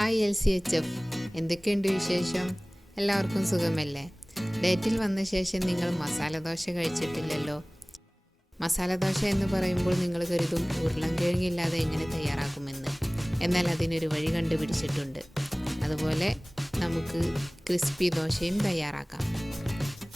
Hi LCHF, എന്തൊക്കെയുണ്ട് വിശേഷം? എല്ലാവർക്കും സുഖമല്ലേ? ഡയറ്റിൽ വന്ന ശേഷം നിങ്ങൾ മസാല ദോശ കഴിച്ചിട്ടില്ലല്ലോ. മസാല ദോശ എന്ന് പറയുമ്പോൾ നിങ്ങൾ കരുതും ഉരുളൻകിഴങ്ങില്ലാതെ എങ്ങനെ തയ്യാറാക്കുമെന്ന്. എന്നാൽ അതിനൊരു വഴി കണ്ടുപിടിച്ചിട്ടുണ്ട്. അതുപോലെ നമുക്ക് ക്രിസ്പി ദോശയും തയ്യാറാക്കാം.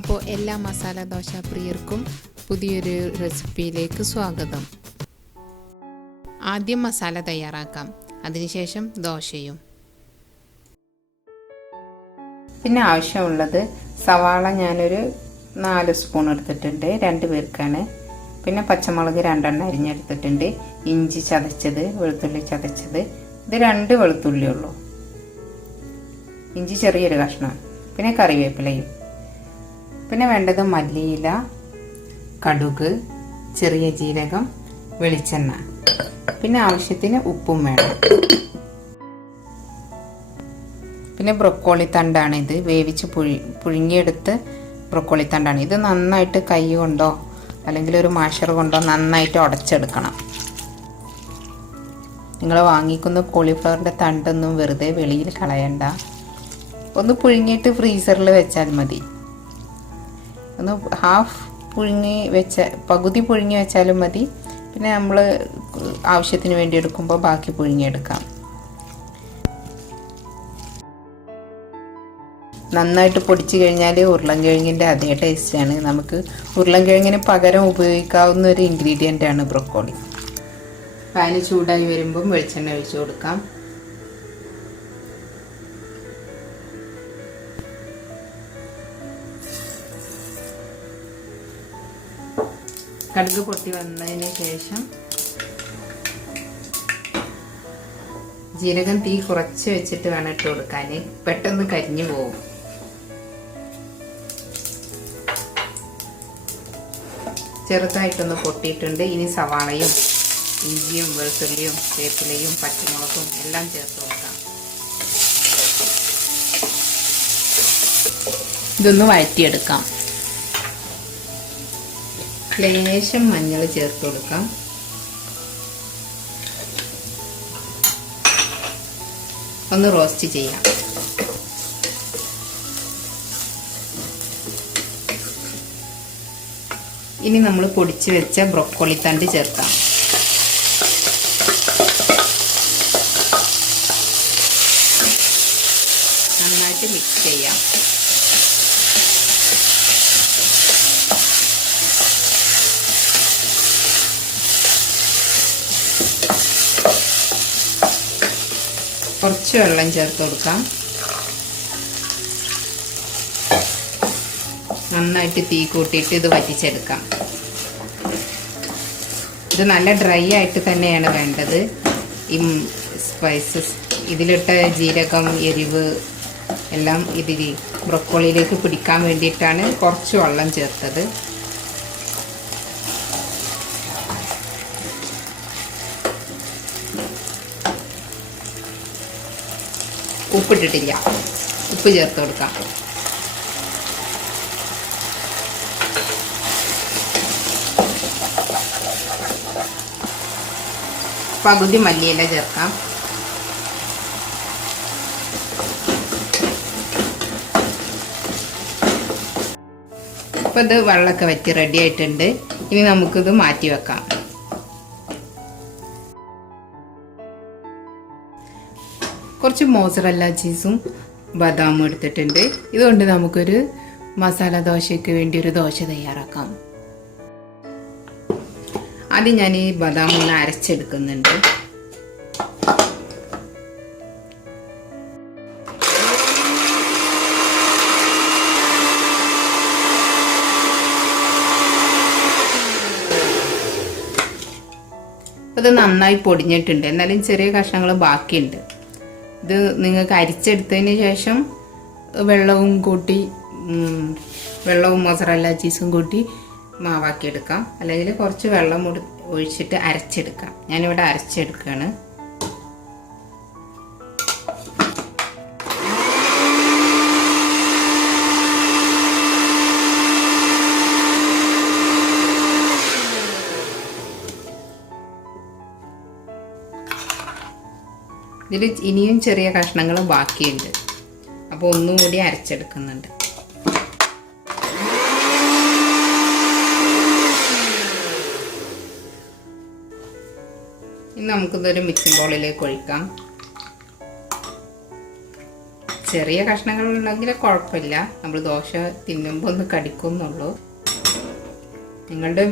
അപ്പോൾ എല്ലാ മസാല ദോശ പ്രിയർക്കും പുതിയൊരു റെസിപ്പിയിലേക്ക് സ്വാഗതം. ആദ്യം മസാല തയ്യാറാക്കാം, അതിനുശേഷം ദോശയും. പിന്നെ ആവശ്യമുള്ളത് സവാള ഞാനൊരു 4 സ്പൂൺ എടുത്തിട്ടുണ്ട്, 2 പേർക്കാണ്. പിന്നെ പച്ചമുളക് 2 അരിഞ്ഞെടുത്തിട്ടുണ്ട്, ഇഞ്ചി ചതച്ചത്, വെളുത്തുള്ളി ചതച്ചത്, ഇത് 2 വെളുത്തുള്ളി ഉള്ളൂ, ഇഞ്ചി ചെറിയൊരു കഷ്ണം, പിന്നെ കറിവേപ്പിലയും. പിന്നെ വേണ്ടത് മല്ലിയില, കടുക്, ചെറിയ ജീരകം, വെളിച്ചെണ്ണ, പിന്നെ ആവശ്യത്തിന് ഉപ്പും വേണം. പിന്നെ ബ്രൊക്കോളി തണ്ടാണ്, ഇത് വേവിച്ച് പുഴുങ്ങിയെടുത്ത് ബ്രൊക്കോളി തണ്ടാണ്. ഇത് നന്നായിട്ട് കൈ കൊണ്ടോ അല്ലെങ്കിൽ ഒരു മാഷർ കൊണ്ടോ നന്നായിട്ട് ഉടച്ചെടുക്കണം. നിങ്ങൾ വാങ്ങിക്കുന്ന കോളിഫ്ലവറിൻ്റെ തണ്ടൊന്നും വെറുതെ വെളിയിൽ കളയണ്ട, ഒന്ന് പുഴുങ്ങിയിട്ട് ഫ്രീസറിൽ വെച്ചാൽ മതി. ഒന്ന് പകുതി പുഴുങ്ങി വെച്ചാലും മതി. പിന്നെ നമ്മൾ ആവശ്യത്തിന് വേണ്ടി എടുക്കുമ്പോൾ ബാക്കി പുഴുങ്ങിയെടുക്കാം. നന്നായിട്ട് പൊടിച്ചു കഴിഞ്ഞാൽ ഉരുളൻകിഴങ്ങിൻ്റെ അതേ ടേസ്റ്റാണ്. നമുക്ക് ഉരുളൻകിഴങ്ങിന് പകരം ഉപയോഗിക്കാവുന്ന ഒരു ഇൻഗ്രീഡിയൻ്റാണ് ബ്രൊക്കോളി. പാന് ചൂടായി വരുമ്പം വെളിച്ചെണ്ണ ഒഴിച്ചു കൊടുക്കാം. കടുക് പൊട്ടി വന്നതിന് ശേഷം ജീരകം തീ കുറച്ച് വെച്ചിട്ട് വേണം ഇട്ട് കൊടുക്കാൻ, പെട്ടെന്ന് കരിഞ്ഞു പോകും. ചെറുതായിട്ടൊന്ന് പൊട്ടിയിട്ടുണ്ട്. ഇനി സവാളയും ഇഞ്ചിയും വെളുത്തുള്ളിയും വേപ്പിലയും പച്ചമുളകും എല്ലാം ചേർത്ത് കൊടുക്കാം. ഇതൊന്ന് വഴറ്റിയെടുക്കാം. ലേശം മഞ്ഞൾ ചേർത്ത് കൊടുക്കാം. ഒന്ന് റോസ്റ്റ് ചെയ്യാം. ഇനി നമ്മൾ പൊടിച്ച് വെച്ച ബ്രൊക്കോളി തണ്ട് ചേർക്കാം. നന്നായിട്ട് മിക്സ് ചെയ്യാം. കുറച്ച് വെള്ളം ചേർത്ത് കൊടുക്കാം. നന്നായിട്ട് തീ കൂട്ടിയിട്ട് ഇത് വറ്റിച്ചെടുക്കാം. ഇത് നല്ല ഡ്രൈ ആയിട്ട് തന്നെയാണ് വേണ്ടത്. ഈ സ്പൈസസ് ഇതിലിട്ട ജീരകം, എരിവ് എല്ലാം ഇതിൽ ബ്രൊക്കോളിയിലേക്ക് പിടിക്കാൻ വേണ്ടിയിട്ടാണ് കുറച്ച് വെള്ളം ചേർത്തത്. ഉപ്പിട്ടിട്ടില്ല, ഉപ്പ് ചേർത്ത് കൊടുക്കാം. പകുതി മല്ലിയില ചേർക്കാം. ഇപ്പം ഇത് വെള്ളമൊക്കെ വറ്റി റെഡി ആയിട്ടുണ്ട്. ഇനി നമുക്കിത് മാറ്റി വെക്കാം. കുറച്ച് മോസറല്ല ചീസും ബദാമും എടുത്തിട്ടുണ്ട്. ഇതുകൊണ്ട് നമുക്കൊരു മസാല ദോശയ്ക്ക് വേണ്ടി ഒരു ദോശ തയ്യാറാക്കാം. ആദ്യം ഞാൻ ഈ ബദാം ഒന്ന് അരച്ചെടുക്കുന്നുണ്ട്. ഇത് നന്നായി പൊടിഞ്ഞിട്ടുണ്ട്, എന്നാലും ചെറിയ കഷ്ണങ്ങൾ ബാക്കിയുണ്ട്. ഇത് നിങ്ങൾക്ക് അരിച്ചെടുത്തതിന് ശേഷം വെള്ളവും മോസറല്ല ചീസും കൂട്ടി മാവാക്കിയെടുക്കാം. അല്ലെങ്കിൽ കുറച്ച് വെള്ളം ഒഴിച്ചിട്ട് അരച്ചെടുക്കാം. ഞാനിവിടെ അരച്ചെടുക്കുകയാണ്. ഇതിൽ ഇനിയും ചെറിയ കഷ്ണങ്ങൾ ബാക്കിയുണ്ട്, അപ്പോൾ ഒന്നുകൂടി അരച്ചെടുക്കുന്നുണ്ട്. ഇനി നമുക്കിതൊരു മിക്സിംഗ് ബൗളിലേക്ക് ഒഴിക്കാം. ചെറിയ കഷ്ണങ്ങളുണ്ടെങ്കിൽ കുഴപ്പമില്ല, നമ്മൾ ദോശ തിന്നുമ്പോൾ ഒന്ന് കടിക്കുന്നുള്ളൂ. നിങ്ങളുടെ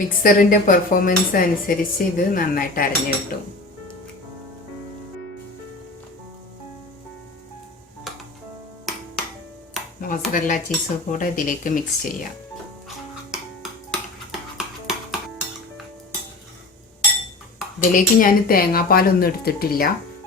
മിക്സറിൻ്റെ പെർഫോമൻസ് അനുസരിച്ച് ഇത് നന്നായിട്ട് അരഞ്ഞു കിട്ടും. മോസറല്ല ചീസ് കൂടെ ഇതിലേക്ക് മിക്സ് ചെയ്യാം. ഇതിലേക്ക് ഞാൻ തേങ്ങാപ്പാലൊന്നും എടുത്തിട്ടില്ല,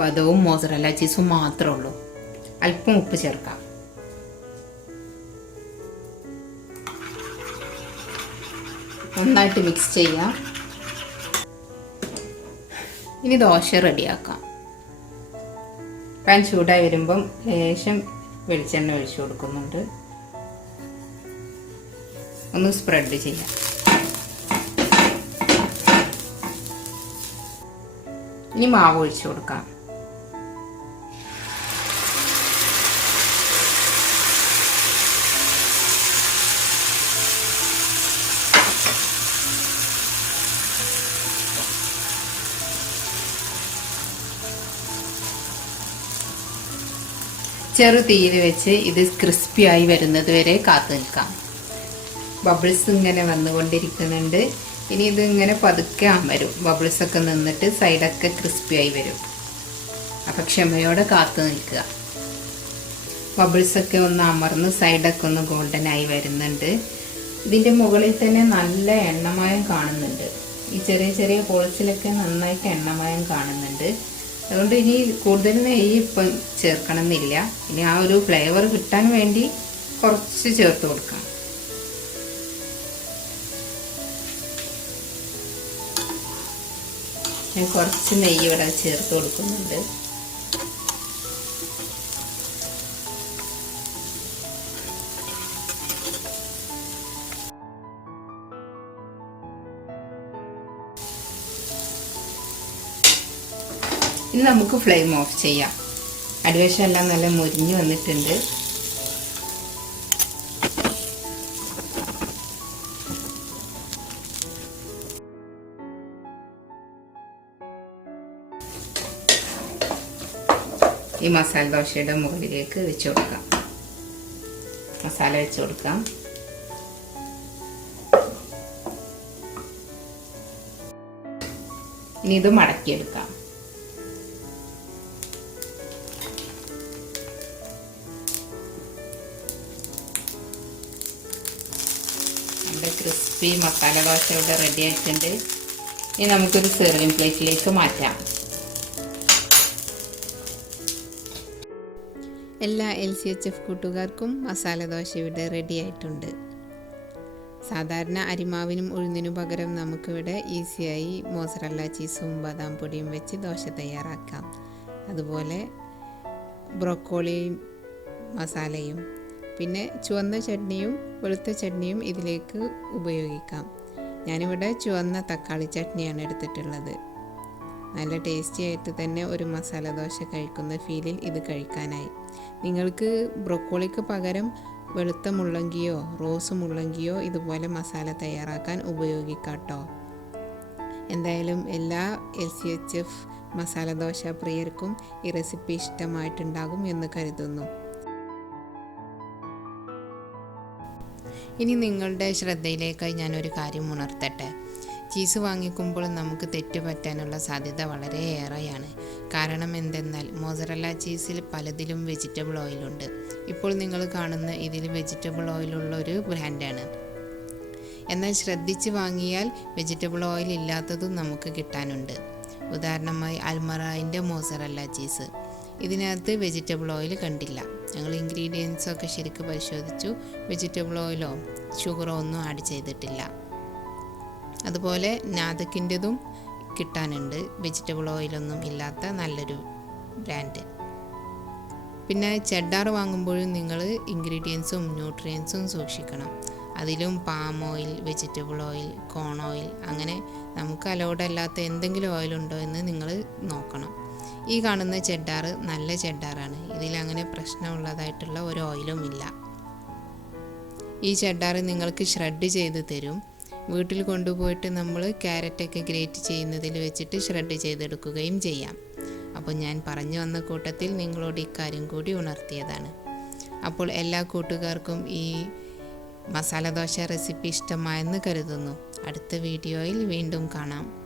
ബദവും മോസറല്ല ചീസും മാത്രമേ ഉള്ളൂ. അല്പം ഉപ്പ് ചേർക്കാം. നന്നായിട്ട് മിക്സ് ചെയ്യാം. ഇനി ദോശ റെഡിയാക്കാം. പാൻ ചൂടായി വരുമ്പം ലേശം വെളിച്ചെണ്ണ ഒഴിച്ചു കൊടുക്കുന്നുണ്ട്. ഒന്ന് സ്പ്രെഡ് ചെയ്യാം. ഇനി മാവ് ഒഴിച്ചു കൊടുക്കാം. ചെറു തീയിൽ വെച്ച് ഇത് ക്രിസ്പിയായി വരുന്നത് വരെ കാത്തു നിൽക്കാം. ബബിൾസ് ഇങ്ങനെ വന്നുകൊണ്ടിരിക്കുന്നുണ്ട്. ഇനി ഇതിങ്ങനെ പതുക്കെ അമരും. ബബിൾസൊക്കെ നിന്നിട്ട് സൈഡൊക്കെ ക്രിസ്പിയായി വരും. അപ്പം ക്ഷമയോടെ കാത്തു നിൽക്കുക. ബബിൾസൊക്കെ ഒന്ന് അമർന്ന് സൈഡൊക്കെ ഒന്ന് ഗോൾഡനായി വരുന്നുണ്ട്. ഇതിൻ്റെ മുകളിൽ തന്നെ നല്ല എണ്ണമയം കാണുന്നുണ്ട്. ഈ ചെറിയ ചെറിയ ഹോൾസിലൊക്കെ നന്നായിട്ട് എണ്ണമയം കാണുന്നുണ്ട്. അതുകൊണ്ട് ഇനി കൂടുതൽ നെയ്യ് ഇപ്പം ചേർക്കണമെന്നില്ല. ഇനി ആ ഒരു ഫ്ലേവർ കിട്ടാൻ വേണ്ടി കുറച്ച് ചേർത്ത് കൊടുക്കാം. ഞാൻ കുറച്ച് നെയ്യ് ഇവിടെ ചേർത്ത് കൊടുക്കുന്നുണ്ട്. ഇനി നമുക്ക് ഫ്ലെയിം ഓഫ് ചെയ്യാം. അടിവശം എല്ലാം നല്ല മുരിഞ്ഞ് വന്നിട്ടുണ്ട്. ഈ മസാല ദോശയുടെ മുകളിലേക്ക് വെച്ച് കൊടുക്കാം. മസാല വെച്ച് കൊടുക്കാം. ഇനി ഇത് മടക്കിയെടുക്കാം. ക്രിസ്പി മസാല ദോശ ഇവിടെ റെഡി ആയിട്ടുണ്ട്. ഇനി നമുക്കൊരു സെർവിങ് പ്ലേറ്റിലേക്ക് മാറ്റാം. എല്ലാ LCHF കൂട്ടുകാർക്കും മസാല ദോശ ഇവിടെ റെഡി ആയിട്ടുണ്ട്. സാധാരണ അരിമാവിനും ഉഴുന്നിനും പകരം നമുക്കിവിടെ ഈസിയായി മോസറല്ല ചീസും ബദാം പൊടിയും വെച്ച് ദോശ തയ്യാറാക്കാം. അതുപോലെ ബ്രോക്കോളിയും മസാലയും പിന്നെ ചുവന്ന ചട്നിയും വെളുത്ത ചട്നിയും ഇതിലേക്ക് ഉപയോഗിക്കാം. ഞാനിവിടെ ചുവന്ന തക്കാളി ചട്നിയാണ് എടുത്തിട്ടുള്ളത്. നല്ല ടേസ്റ്റി ആയിട്ട് തന്നെ ഒരു മസാല ദോശ കഴിക്കുന്ന ഫീലിൽ ഇത് കഴിക്കാനായി. നിങ്ങൾക്ക് ബ്രോക്കോളിക്ക് പകരം വെളുത്ത മുള്ളങ്കിയോ റോസ് മുള്ളങ്കിയോ ഇതുപോലെ മസാല തയ്യാറാക്കാൻ ഉപയോഗിക്കാം കേട്ടോ. എന്തായാലും എല്ലാ LCHF മസാല ദോശ പ്രിയർക്കും ഈ റെസിപ്പി ഇഷ്ടമായിട്ടുണ്ടാകും എന്ന് കരുതുന്നു. ഇനി നിങ്ങളുടെ ശ്രദ്ധയിലേക്കായി ഞാനൊരു കാര്യം ഉണർത്തട്ടെ. ചീസ് വാങ്ങിക്കുമ്പോൾ നമുക്ക് തെറ്റ് പറ്റാനുള്ള സാധ്യത വളരെ ഏറെയാണ്. കാരണം എന്തെന്നാൽ മോസറല്ല ചീസിൽ പലതിലും വെജിറ്റബിൾ ഓയിലുണ്ട്. ഇപ്പോൾ നിങ്ങൾ കാണുന്ന ഇതിൽ വെജിറ്റബിൾ ഓയിലുള്ള ഒരു ബ്രാൻഡാണ്. എന്നാൽ ശ്രദ്ധിച്ച് വാങ്ങിയാൽ വെജിറ്റബിൾ ഓയിൽ ഇല്ലാത്തതും നമുക്ക് കിട്ടാനുണ്ട്. ഉദാഹരണമായി അൽമറായിൻ്റെ മോസറല്ല ചീസ്, ഇതിനകത്ത് വെജിറ്റബിൾ ഓയിൽ കണ്ടില്ല. ഞങ്ങൾ ഇൻഗ്രീഡിയൻസൊക്കെ ശരിക്കും പരിശോധിച്ചു. വെജിറ്റബിൾ ഓയിലോ ഷുഗറോ ഒന്നും ആഡ് ചെയ്തിട്ടില്ല. അതുപോലെ നാദക്കിൻ്റെതും കിട്ടാനുണ്ട്, വെജിറ്റബിൾ ഓയിലൊന്നും ഇല്ലാത്ത നല്ലൊരു ബ്രാൻഡ്. പിന്നെ ചെഡാർ വാങ്ങുമ്പോഴും നിങ്ങൾ ഇൻഗ്രീഡിയൻസും ന്യൂട്രിയൻസും സൂക്ഷിക്കണം. അതിലും പാം ഓയിൽ, വെജിറ്റബിൾ ഓയിൽ, കോൺ ഓയിൽ അങ്ങനെ നമുക്ക് അലൗഡ് അല്ലാത്ത എന്തെങ്കിലും ഓയിലുണ്ടോ എന്ന് നിങ്ങൾ നോക്കണം. ഈ കാണുന്ന ചെഡ്ഡാർ നല്ല ചെഡ്ഡാറാണ്. ഇതിലങ്ങനെ പ്രശ്നമുള്ളതായിട്ടുള്ള ഒരു ഓയിലും ഇല്ല. ഈ ചെഡ്ഡാർ നിങ്ങൾക്ക് ഷ്രെഡ് ചെയ്ത് തരും. വീട്ടിൽ കൊണ്ടുപോയിട്ട് നമ്മൾ ക്യാരറ്റൊക്കെ ഗ്രേറ്റ് ചെയ്യുന്നതിൽ വെച്ചിട്ട് ഷ്രെഡ് ചെയ്തെടുക്കുകയും ചെയ്യാം. അപ്പോൾ ഞാൻ പറഞ്ഞു വന്ന കൂട്ടത്തിൽ നിങ്ങളോട് ഇക്കാര്യം കൂടി ഉണർത്തിയതാണ്. അപ്പോൾ എല്ലാ കൂട്ടുകാർക്കും ഈ മസാല ദോശ റെസിപ്പി ഇഷ്ടമായെന്ന് കരുതുന്നു. അടുത്ത വീഡിയോയിൽ വീണ്ടും കാണാം.